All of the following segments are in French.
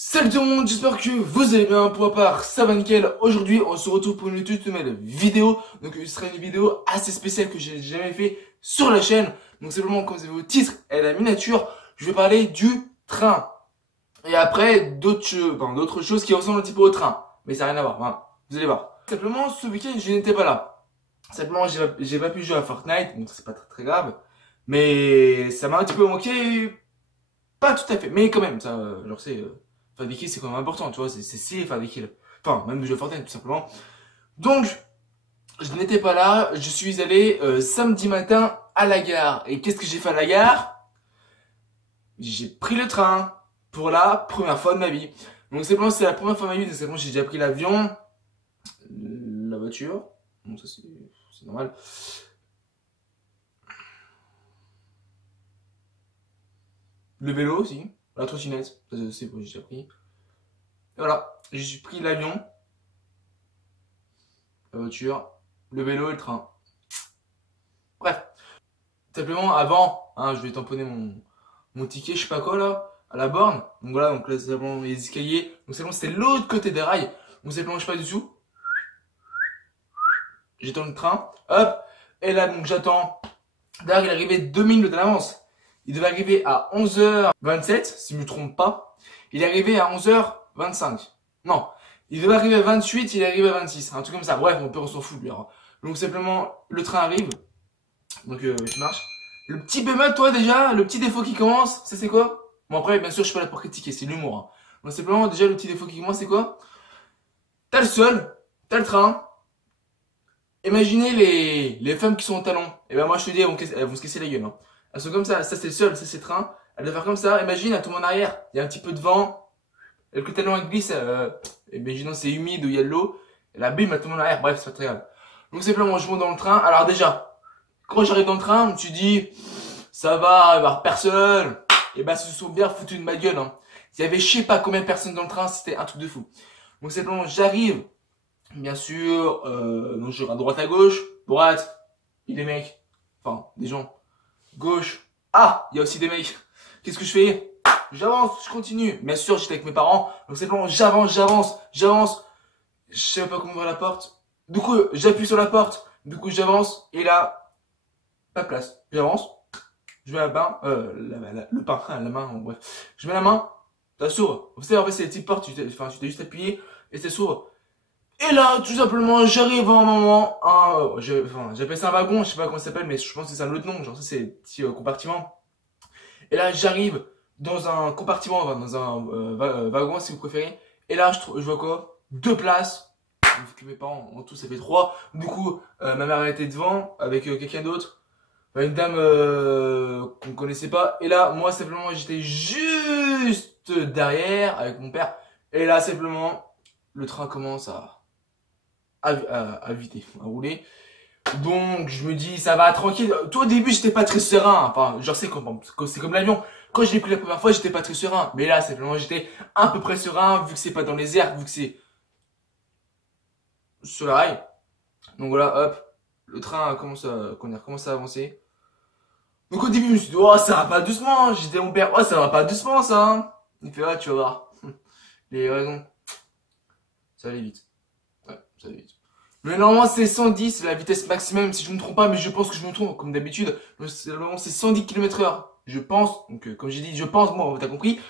Salut tout le monde, j'espère que vous allez bien. Pour ma part, ça va nickel. Aujourd'hui, on se retrouve pour une toute nouvelle vidéo. Donc, ce sera une vidéo assez spéciale que j'ai jamais fait sur la chaîne. Donc, simplement, comme vous avez au titre et la miniature, je vais parler du train. Et après, d'autres choses qui ressemblent un petit peu au train. Mais ça n'a rien à voir, voilà. Vous allez voir. Simplement, ce week-end, je n'étais pas là. Simplement, j'ai pas pu jouer à Fortnite, donc c'est pas très grave. Mais ça m'a un petit peu manqué. Pas tout à fait, mais quand même, ça, genre c'est... faire des kills, c'est quand même important, tu vois, c'est stylé faire des kills. Enfin, même jouer à Fortnite, tout simplement. Donc, je n'étais pas là, je suis allé samedi matin à la gare. Et qu'est-ce que j'ai fait à la gare? J'ai pris le train pour la première fois de ma vie. Donc, c'est bon, c'est la première fois de ma vie, donc c'est bon, j'ai déjà pris l'avion, la voiture, donc ça c'est normal. Le vélo aussi, la trottinette, c'est bon, j'ai déjà pris. Et voilà, j'ai pris l'avion, la voiture, le vélo et le train. Bref, simplement avant, hein, je vais tamponner mon ticket, je sais pas quoi là, à la borne. Donc voilà, donc là c'est simplement les escaliers. Donc c'est bon, c'est l'autre côté des rails. Donc simplement je sais pas du tout. J'attends le train, hop, et là donc j'attends. D'ailleurs il est arrivé 2 minutes d'avance. Il devait arriver à 11h27, si je me trompe pas. Il est arrivé à 11h25. Non, il devait arriver à 28, il est arrivé à 26. Un truc comme ça. Bref, on s'en fout lui. Donc simplement, le train arrive. Donc je marche. Le petit bémol, toi déjà, le petit défaut qui commence, c'est quoi? Bon après, bien sûr, je suis pas là pour critiquer, c'est l'humour. Hein. Donc simplement, déjà, le petit défaut qui commence, c'est quoi? T'as le sol, t'as le train. Imaginez les femmes qui sont en talons. Et ben moi, je te dis, elles vont se casser la gueule. Hein. Elles sont comme ça c'est le sol, ça c'est le train. Elles doivent faire comme ça. Imagine, elles tombent en arrière. Il y a un petit peu de vent. Et le talon elle glisse. Imaginons c'est humide ou il y a de l'eau. Et la bim, elle tombe en arrière. Bref, c'est pas très grave. Donc simplement, je monte dans le train. Alors déjà, quand j'arrive dans le train, tu dis, ça va, il va y avoir personne. Et ben, ils se sont bien foutus de ma gueule. Hein. Il y avait je sais pas combien de personnes dans le train. C'était un truc de fou. Donc simplement, j'arrive. Bien sûr, donc je regarde droite à gauche. Droite, il y a des mecs. Enfin, des gens. Gauche. Ah, il y a aussi des mecs. Qu'est-ce que je fais? J'avance, je continue. Bien sûr, j'étais avec mes parents. Donc c'est bon, j'avance. Je sais pas comment ouvrir la porte. Du coup, j'appuie sur la porte. Du coup, j'avance. Et là, pas de place. J'avance. Je mets la main. Le pain, la main, bref. Je mets la main. Ça s'ouvre. Vous savez, en fait, c'est les petites portes. Tu t'es juste appuyé. Et ça s'ouvre. Et là, tout simplement, j'arrive à un moment, j'appelle ça un wagon, je sais pas comment ça s'appelle, mais je pense que c'est un autre nom, genre ça c'est petit compartiment. Et là, j'arrive dans un compartiment, enfin, dans un wagon si vous préférez. Et là, je vois quoi? 2 places. Donc, mes parents, en tout, ça fait 3. Du coup, ma mère elle était devant avec quelqu'un d'autre. Enfin, une dame qu'on connaissait pas. Et là, moi, simplement, j'étais juste derrière avec mon père. Et là, simplement, le train commence à viter, à rouler. Donc, je me dis, ça va, tranquille. Toi, au début, j'étais pas très serein. Enfin, genre, c'est comme l'avion. Quand je l'ai pris la première fois, j'étais pas très serein. Mais là, simplement, j'étais à peu près serein, vu que c'est pas dans les airs, vu que c'est sur la rail. Donc voilà, hop. Le train commence à avancer. Donc au début, je me suis dit, oh, ça va pas doucement. J'ai dit à mon père, oh, ça va pas doucement, ça. Hein. Il fait, ouais, tu vas voir. Les raisons. Ça allait vite. Ouais, ça allait vite. Mais normalement c'est 110, la vitesse maximum si je me trompe pas, mais je pense que je me trompe comme d'habitude. Normalement c'est 110 km/h, je pense. Donc comme j'ai dit, je pense, bon, t'as compris.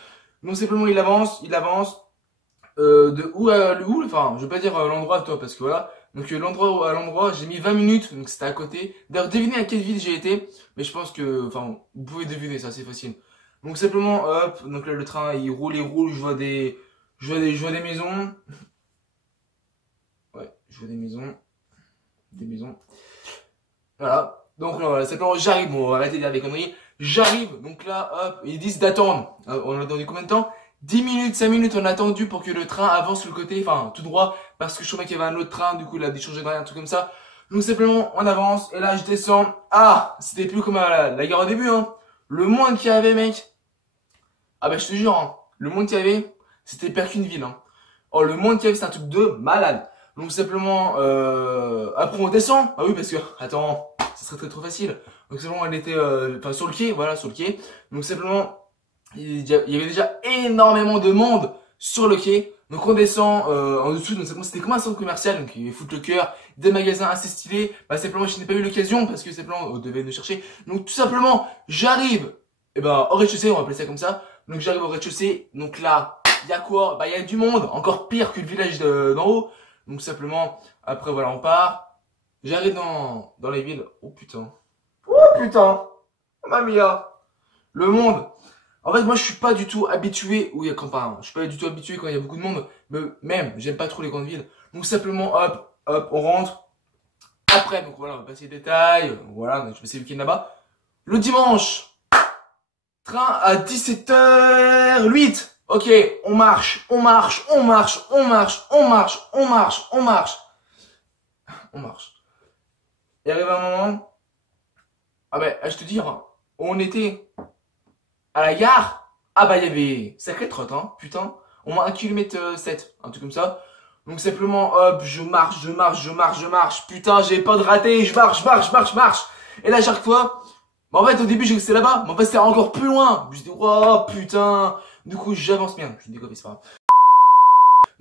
Donc simplement il avance. De où à où, enfin je veux pas dire l'endroit toi parce que voilà. Donc l'endroit à l'endroit, j'ai mis 20 minutes, donc c'était à côté. D'ailleurs devinez à quelle ville j'ai été, mais je pense que, enfin vous pouvez deviner, ça c'est facile. Donc simplement hop, donc là le train il roule, je vois des maisons. Ouais, je vois des maisons. Voilà. Donc là, voilà, simplement j'arrive, bon, arrêtez de dire des conneries. J'arrive, donc là, hop, ils disent d'attendre. On a attendu combien de temps? 10 minutes, 5 minutes, on a attendu pour que le train avance sur le côté, enfin, tout droit, parce que je trouvais qu'il y avait un autre train, du coup, il a dû changer de rail, un truc comme ça. Donc simplement, on avance, et là, je descends. Ah, c'était plus comme à la gare au début, hein. Le monde qu'il y avait, mec. Ah bah, je te jure, hein, le monde qu'il y avait, c'était pire qu'une ville, hein. Oh, le monde qu'il y avait, c'est un truc de malade. Donc simplement, après on descend. Ah oui, parce que, attends, ça serait trop facile. Donc simplement, elle était sur le quai, voilà, sur le quai. Donc simplement, il y avait déjà énormément de monde sur le quai. Donc on descend en dessous, donc c'était comme un centre commercial, donc il fout le cœur, des magasins assez stylés. Bah simplement je n'ai pas eu l'occasion parce que simplement on devait nous chercher. Donc tout simplement j'arrive au rez-de-chaussée, on va appeler ça comme ça. Donc j'arrive au rez-de-chaussée, donc là il y a quoi? Bah il y a du monde, encore pire que le village d'en haut. Donc simplement après voilà on part. J'arrive dans les villes. Oh putain. Oh putain. Mamma mia. Le monde. En fait, moi, je suis pas du tout habitué où il y a je suis pas du tout habitué quand il y a beaucoup de monde. Mais même, j'aime pas trop les grandes villes. Donc, simplement, hop, hop, on rentre. Après, donc voilà, on va passer les détails. Voilà, donc je vais passer le week-end là-bas. Le dimanche, train à 17h08. Ok, on marche, on marche, on marche, on marche, on marche, on marche, on marche. On marche. Et arrive un moment. Ah ben, je te dire, où on était à la gare. Ah bah il y avait sacré trotte hein, putain. Au moins 1,7 km, un truc comme ça. Donc simplement hop, je marche, je marche, je marche, je marche. Putain, j'ai pas de raté, je marche, marche, marche, marche. Et là chaque fois, bah en fait au début j'ai cru que c'était là-bas, mais en fait c'était encore plus loin. Je dis oh putain. Du coup j'avance bien, je me dis quoi, c'est pas grave.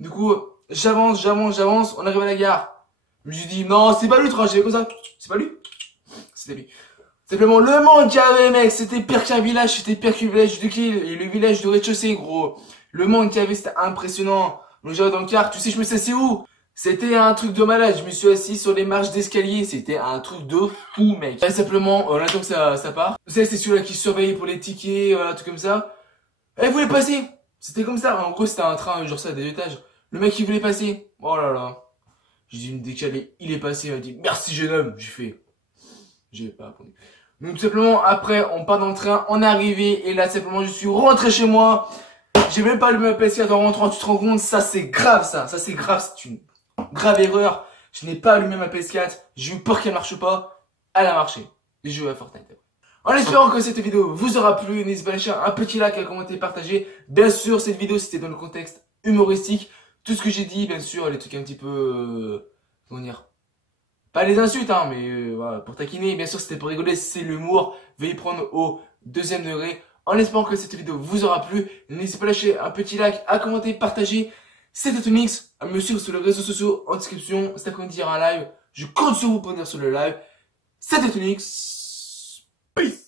Du coup, j'avance, j'avance, j'avance, on arrive à la gare. Je me suis dit non, c'est pas lui le trajet, comme ça. C'est pas lui. C'était lui. Simplement, le monde qu'il y avait, mec, c'était pire qu'un village, c'était pire que le village du Kiel et le village de rez-de-chaussée, gros. Le monde qu'il y avait, c'était impressionnant. Donc, j'arrive dans le car, tu sais, je me suis assis où? C'était un truc de malade, je me suis assis sur les marches d'escalier, c'était un truc de fou, mec. Et simplement, on attend que ça part. Vous savez, c'est celui-là qui surveille pour les tickets, voilà, tout comme ça. Et il voulait passer. C'était comme ça, en gros, c'était un train, genre ça, à des étages. Le mec, il voulait passer. Oh là là. J'ai dit, me décaler, il est passé, il m'a dit, merci jeune homme. J'ai pas répondu. Donc tout simplement après on part dans le train, on est arrivé et là simplement je suis rentré chez moi. J'ai même pas allumé ma PS4 en rentrant, tu te rends compte, ça c'est grave ça c'est grave, c'est une grave erreur. Je n'ai pas allumé ma PS4, j'ai eu peur qu'elle marche pas, elle a marché. J'ai joué à Fortnite. En espérant que cette vidéo vous aura plu, n'hésitez pas à lâcher un petit like, à commenter, partager. Bien sûr cette vidéo c'était dans le contexte humoristique. Tout ce que j'ai dit, bien sûr, les trucs un petit peu... comment dire, pas les insultes, hein, mais voilà, pour taquiner, bien sûr, c'était pour rigoler, c'est l'humour. Veuillez prendre au deuxième degré. En espérant que cette vidéo vous aura plu, n'hésitez pas à lâcher un petit like, à commenter, partager. C'était Tonix, à me suivre sur les réseaux sociaux en description. C'est à quand dire un live. Je compte sur vous pour venir sur le live. C'était Tonix. Peace.